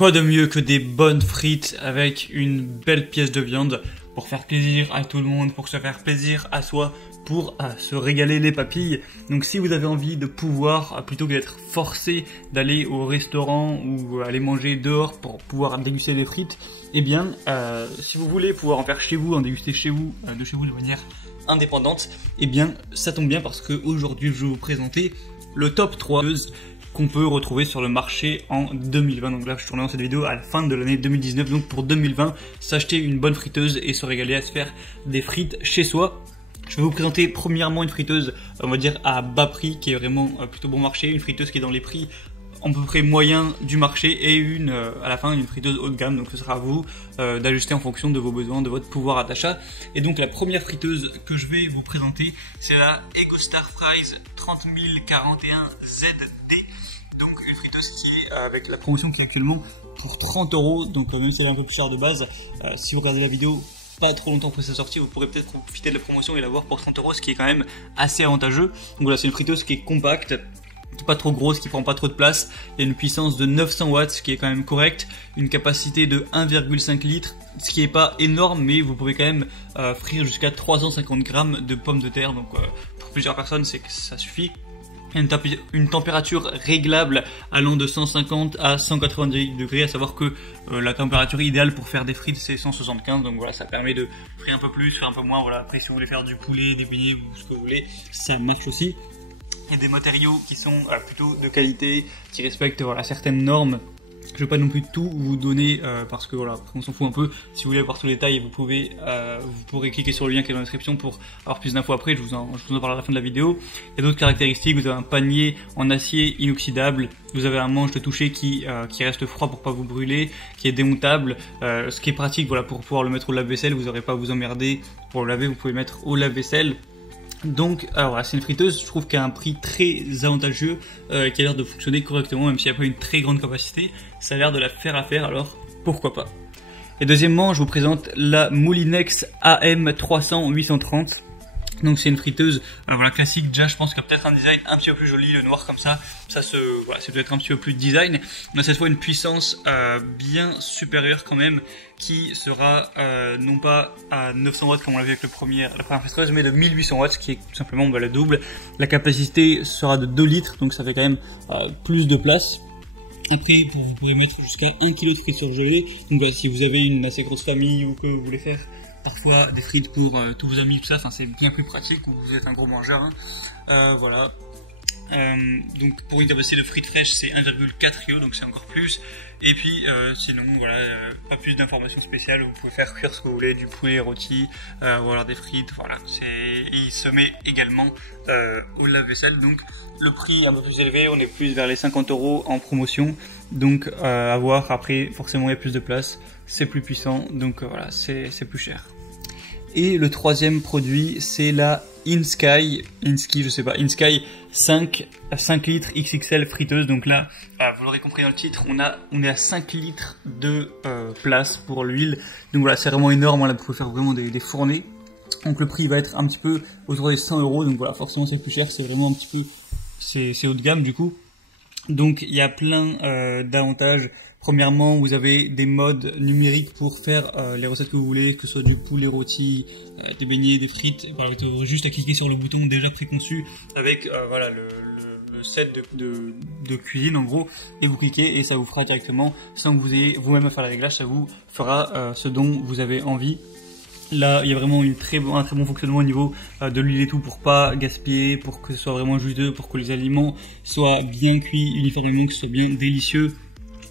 Quoi de mieux que des bonnes frites avec une belle pièce de viande pour faire plaisir à tout le monde, pour se faire plaisir à soi, pour se régaler les papilles. Donc si vous avez envie de pouvoir, plutôt que d'être forcé d'aller au restaurant ou aller manger dehors pour pouvoir déguster des frites, eh bien si vous voulez pouvoir en faire chez vous, en déguster chez vous, de chez vous de manière indépendante, eh bien ça tombe bien parce qu'aujourd'hui je vais vous présenter le top 3 qu'on peut retrouver sur le marché en 2020. Donc là je tourne dans cette vidéo à la fin de l'année 2019, donc pour 2020, s'acheter une bonne friteuse et se régaler à se faire des frites chez soi. Je vais vous présenter premièrement une friteuse, on va dire à bas prix, qui est vraiment plutôt bon marché, une friteuse qui est dans les prix à peu près moyen du marché, et à la fin une friteuse haut de gamme. Donc ce sera à vous d'ajuster en fonction de vos besoins, de votre pouvoir d'achat. Et donc la première friteuse que je vais vous présenter, c'est la EcoStar Fries 30041 ZD. Donc une friteuse qui est avec la promotion qui est actuellement pour 30 €. Donc même si elle est un peu plus chère de base, si vous regardez la vidéo pas trop longtemps après sa sortie, vous pourrez peut-être profiter de la promotion et la voir pour 30 €, ce qui est quand même assez avantageux. Donc voilà, c'est une friteuse qui est compacte, qui est pas trop grosse, qui prend pas trop de place. Il y a une puissance de 900 watts, ce qui est quand même correct, une capacité de 1,5 litres, ce qui est pas énorme, mais vous pouvez quand même frire jusqu'à 350 grammes de pommes de terre. Donc pour plusieurs personnes, c'est que ça suffit. Une température réglable allant de 150 à 190 degrés, à savoir que la température idéale pour faire des frites c'est 175, donc voilà, ça permet de frire un peu plus, faire un peu moins. Voilà, après si vous voulez faire du poulet, des beignets ou ce que vous voulez, ça marche aussi. Il y a des matériaux qui sont plutôt de qualité, qui respectent certaines normes. Je vais pas non plus tout vous donner parce que voilà, on s'en fout un peu. Si vous voulez avoir tous les détails, vous pourrez cliquer sur le lien qui est dans la description pour avoir plus d'infos après. Je vous en parle à la fin de la vidéo. Il y a d'autres caractéristiques. Vous avez un panier en acier inoxydable. Vous avez un manche de toucher qui reste froid pour pas vous brûler, qui est démontable. Ce qui est pratique, voilà, pour pouvoir le mettre au lave-vaisselle. Vous n'aurez pas à vous emmerder pour le laver. Vous pouvez le mettre au lave-vaisselle. Donc voilà, c'est une friteuse, je trouve qu'elle a un prix très avantageux, qui a l'air de fonctionner correctement, même s'il n'y a pas une très grande capacité, ça a l'air de la faire affaire, alors pourquoi pas. Et deuxièmement, je vous présente la Moulinex AM300 830. Donc c'est une friteuse classique. Déjà je pense qu'il y a peut-être un design un petit peu plus joli, le noir comme ça ça doit être un petit peu plus design. On a cette fois une puissance bien supérieure quand même, qui sera non pas à 900 watts comme on l'a vu avec la première friteuse, mais de 1800 watts, qui est tout simplement le double. La capacité sera de 2 litres, donc ça fait quand même plus de place. Après, vous pouvez mettre jusqu'à 1 kg de frites surgelées. Donc si vous avez une assez grosse famille ou que vous voulez faire parfois des frites pour tous vos amis, tout ça, c'est bien plus pratique, ou vous êtes un gros mangeur, hein. Voilà. Donc pour une capacité de frites fraîches, c'est 1,4 kg, donc c'est encore plus. Et puis sinon voilà, pas plus d'informations spéciales. Vous pouvez faire cuire ce que vous voulez, du poulet rôti, voilà, des frites, voilà. Il se met également au lave-vaisselle. Donc le prix est un peu plus élevé, on est plus vers les 50 € en promotion. Donc à voir, après forcément il y a plus de place, c'est plus puissant, donc voilà, c'est plus cher. Et le troisième produit, c'est la InSky 5 litres XXL friteuse. Donc là, vous l'aurez compris dans le titre, on est à 5 litres de place pour l'huile. Donc voilà, c'est vraiment énorme, là vous pouvez faire vraiment des fournées. Donc le prix va être un petit peu autour des 100 €, donc voilà, forcément c'est plus cher, c'est vraiment un petit peu, c'est haut de gamme du coup. Donc il y a plein d'avantages. Premièrement, vous avez des modes numériques pour faire les recettes que vous voulez, que ce soit du poulet rôti, des beignets, des frites. Voilà, vous avez juste à cliquer sur le bouton déjà préconçu avec voilà, le set de cuisine en gros, et vous cliquez et ça vous fera directement, sans que vous ayez vous-même à faire les réglages, ça vous fera ce dont vous avez envie. Là, il y a vraiment un très bon fonctionnement au niveau de l'huile et tout, pour pas gaspiller, pour que ce soit vraiment juteux, pour que les aliments soient bien cuits uniformément, que ce soit bien délicieux.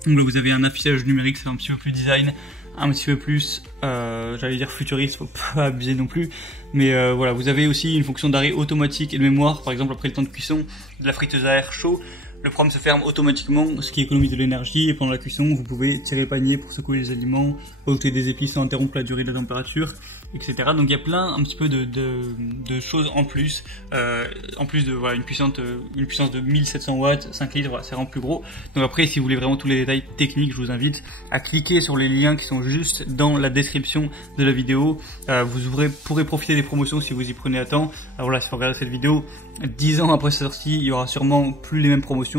Donc là, vous avez un affichage numérique, c'est un petit peu plus design, un petit peu plus, j'allais dire futuriste, faut pas abuser non plus. Mais voilà, vous avez aussi une fonction d'arrêt automatique et de mémoire, par exemple après le temps de cuisson de la friteuse à air chaud. Le programme se ferme automatiquement, ce qui économise de l'énergie, et pendant la cuisson, vous pouvez tirer le panier pour secouer les aliments, ajouter des épices sans interrompre la durée de la température, etc. Donc il y a plein un petit peu de choses en plus de voilà, une puissance de 1700 watts, 5 litres, voilà, c'est vraiment plus gros. Donc après, si vous voulez vraiment tous les détails techniques, je vous invite à cliquer sur les liens qui sont juste dans la description de la vidéo. Vous pourrez profiter des promotions si vous y prenez à temps. Alors voilà, si vous regardez cette vidéo 10 ans après sa sortie, il y aura sûrement plus les mêmes promotions.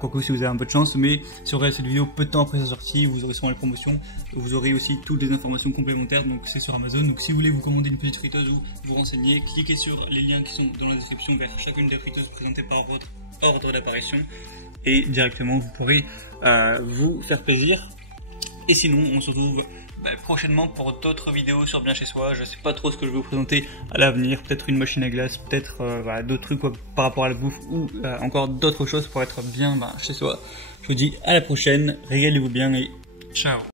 quoique si vous avez un peu de chance, mais si vous regardez cette vidéo peu de temps après sa sortie, vous aurez sûrement les promotions, vous aurez aussi toutes les informations complémentaires, donc c'est sur Amazon. Donc si vous voulez vous commander une petite friteuse ou vous renseigner, cliquez sur les liens qui sont dans la description vers chacune des friteuses présentées par votre ordre d'apparition, et directement vous pourrez vous faire plaisir. Et sinon on se retrouve prochainement pour d'autres vidéos sur Bien Chez Soi. Je sais pas trop ce que je vais vous présenter à l'avenir, peut-être une machine à glace, peut-être voilà, d'autres trucs par rapport à la bouffe, ou encore d'autres choses pour être bien chez soi. Je vous dis à la prochaine, régalez-vous bien et ciao.